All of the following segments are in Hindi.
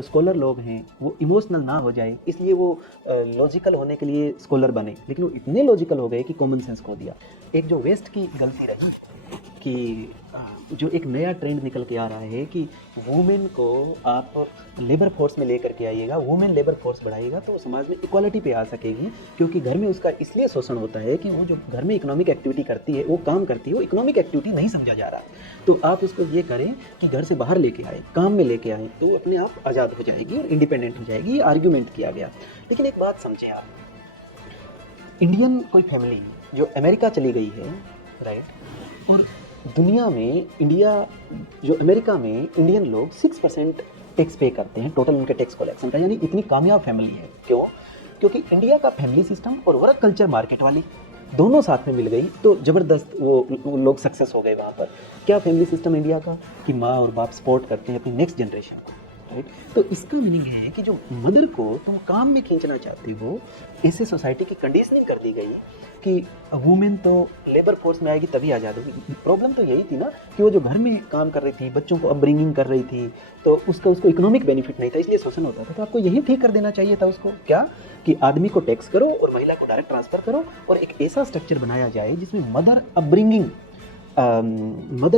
जो स्कॉलर लोग हैं वो इमोशनल ना हो जाए, इसलिए वो लॉजिकल होने के लिए स्कॉलर बने, लेकिन वो इतने लॉजिकल हो गए कि कॉमन सेंस खो दिया। एक जो वेस्ट की गलती रही कि जो एक नया ट्रेंड निकल के आ रहा है कि वुमेन को आप लेबर फोर्स में लेकर के आइएगा, वुमेन लेबर फोर्स बढ़ाइएगा तो वो समाज में इक्वालिटी पे आ सकेगी, क्योंकि घर में उसका इसलिए शोषण होता है कि वो जो घर में इकोनॉमिक एक्टिविटी करती है, वो काम करती है, वो इकोनॉमिक एक्टिविटी नहीं समझा जा रहा। तो आप उसको ये करें कि घर से बाहर लेके आए, काम में लेके आए, तो अपने आप आज़ाद हो जाएगी और इंडिपेंडेंट हो जाएगी। ये आर्ग्यूमेंट किया गया। लेकिन एक बात समझें आप, इंडियन कोई फैमिली जो अमेरिका चली गई है, राइट, और दुनिया में जो अमेरिका में इंडियन लोग 6% टैक्स पे करते हैं टोटल उनके टैक्स कलेक्शन का, यानी इतनी कामयाब फैमिली है। क्यों? क्योंकि इंडिया का फैमिली सिस्टम और वर्क कल्चर मार्केट वाली दोनों साथ में मिल गई, तो ज़बरदस्त वो लोग सक्सेस हो गए वहाँ पर। क्या फैमिली सिस्टम इंडिया का कि माँ और बाप सपोर्ट करते हैं अपनी नेक्स्ट जनरेशन को, राइट। तो इसका मीनिंग है कि जो मदर को तुम काम में खींचना चाहते हो, ऐसे सोसाइटी की कंडीशनिंग कर दी गई कि वुमेन तो लेबर फोर्स में आएगी तभी आज़ाद होगी। प्रॉब्लम तो यही थी ना कि वो जो घर में काम कर रही थी, बच्चों को अपब्रिंगिंग कर रही थी, तो उसको इकोनॉमिक बेनिफिट नहीं था, इसलिए शोषण होता था। तो आपको यही ठीक कर देना चाहिए था उसको, क्या कि आदमी को टैक्स करो और महिला को डायरेक्ट ट्रांसफ़र करो, और एक ऐसा स्ट्रक्चर बनाया जाए जिसमें मदर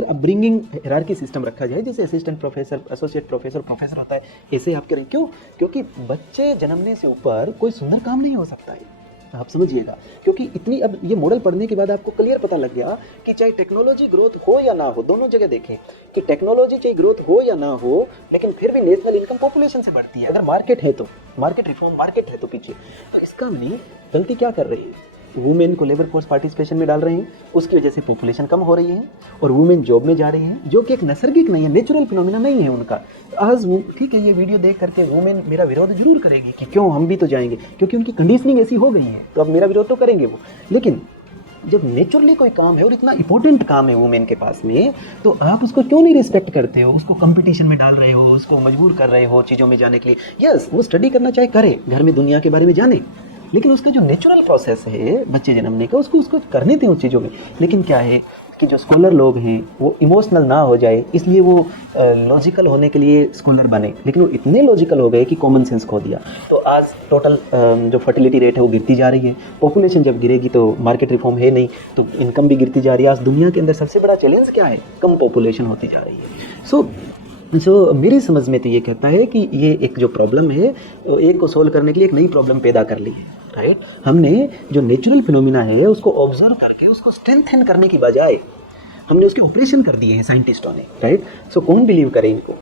अपब्रिंगिंग हायरार्की सिस्टम रखा जाए, जैसे assistant professor, associate professor, professor होता है, ऐसे आप करें। क्यों? क्योंकि बच्चे जन्मने से ऊपर कोई सुंदर काम नहीं हो सकता है, आप समझिएगा। क्योंकि इतनी, अब ये मॉडल पढ़ने के बाद आपको क्लियर पता लग गया कि चाहे टेक्नोलॉजी ग्रोथ हो या ना हो, दोनों जगह देखें कि टेक्नोलॉजी चाहे ग्रोथ हो या ना हो, लेकिन फिर भी नेशनल इनकम पॉपुलेशन से बढ़ती है। अगर मार्केट है तो मार्केट रिफॉर्म, मार्केट है तो पीछे। इसका नहीं, गलती क्या कर रही है, वुमेन को लेबर फोर्स पार्टिसिपेशन में डाल रहे हैं, उसकी वजह से पॉपुलेशन कम हो रही है और वुमेन जॉब में जा रही हैं, जो कि एक नैसर्गिक नहीं है, नेचुरल फिनोमिना नहीं है उनका। आज ठीक है, ये वीडियो देख करके वुमेन मेरा विरोध जरूर करेगी कि क्यों हम भी तो जाएंगे, क्योंकि उनकी कंडीशनिंग ऐसी हो गई है, तो अब मेरा विरोध तो करेंगे वो। लेकिन जब नेचुरली कोई काम है और इतना इंपॉर्टेंट काम है वुमेन के पास में, तो आप उसको क्यों नहीं रिस्पेक्ट करते हो? उसको कंपटीशन में डाल रहे हो, उसको मजबूर कर रहे हो चीज़ों में जाने के लिए। यस, वो स्टडी करना चाहे करे, घर में दुनिया के बारे में जाने, लेकिन उसका जो नेचुरल प्रोसेस है बच्चे जन्मने का, उसको करने दें उस चीज़ों में। लेकिन क्या है कि जो स्कॉलर लोग हैं वो इमोशनल ना हो जाए, इसलिए वो लॉजिकल होने के लिए स्कॉलर बने, लेकिन वो इतने लॉजिकल हो गए कि कॉमन सेंस खो दिया। तो आज टोटल जो फर्टिलिटी रेट है वो गिरती जा रही है। पॉपुलेशन जब गिरेगी तो मार्केट रिफॉर्म है नहीं, तो इनकम भी गिरती जा रही है। आज दुनिया के अंदर सबसे बड़ा चैलेंज क्या है? कम पॉपुलेशन होती जा रही है। सो मेरी समझ में तो ये कहता है कि ये एक जो प्रॉब्लम है, एक को सोल्व करने के लिए एक नई प्रॉब्लम पैदा कर ली है, राइट। हमने जो नेचुरल फिनोमिना है उसको ऑब्जर्व करके उसको स्ट्रेंथन करने की बजाय हमने उसके ऑपरेशन कर दिए हैं साइंटिस्टों ने, राइट। सो कौन बिलीव करे इनको?